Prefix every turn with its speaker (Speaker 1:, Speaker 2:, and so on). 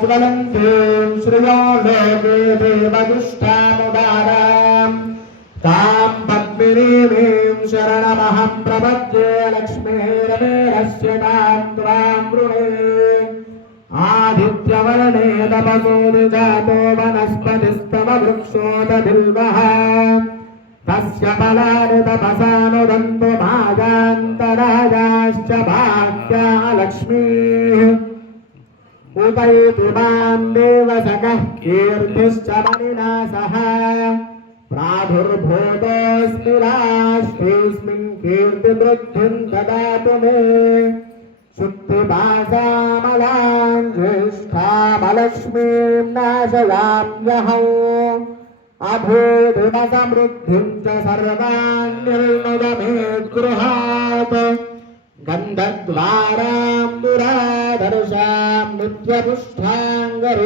Speaker 1: ज्वलन्तीं श्रियो लोके देवदुष्टामुदाराम् तां पद्मिनीमीं शरणमहं प्रपद्ये लक्ष्मीरमेरस्य तां त्वां वृणे आदित्यवर्णे तपसोदिजातो वनस्पतिस्तव वृक्षोदबिल्वः तस्य फलानि तपसानुदन्तो भागान्तराजाश्च भाग्या लक्ष्मीः उपैति मां देवसकः कीर्तिश्च मणिना सह प्रादुर्भूतोऽस्मि राष्ट्रेऽस्मिन् कीर्तिवृद्धिं ददातु मे शुद्धिभासामलां ज्येष्ठामलक्ष्मीं नाशयाम्यहौ अभूतिमसमृद्धिं च सर्वाण्यल्नुद मे गृहात् गन्धद्वारां दुरादर्शां మృత్వపుష్టాంగ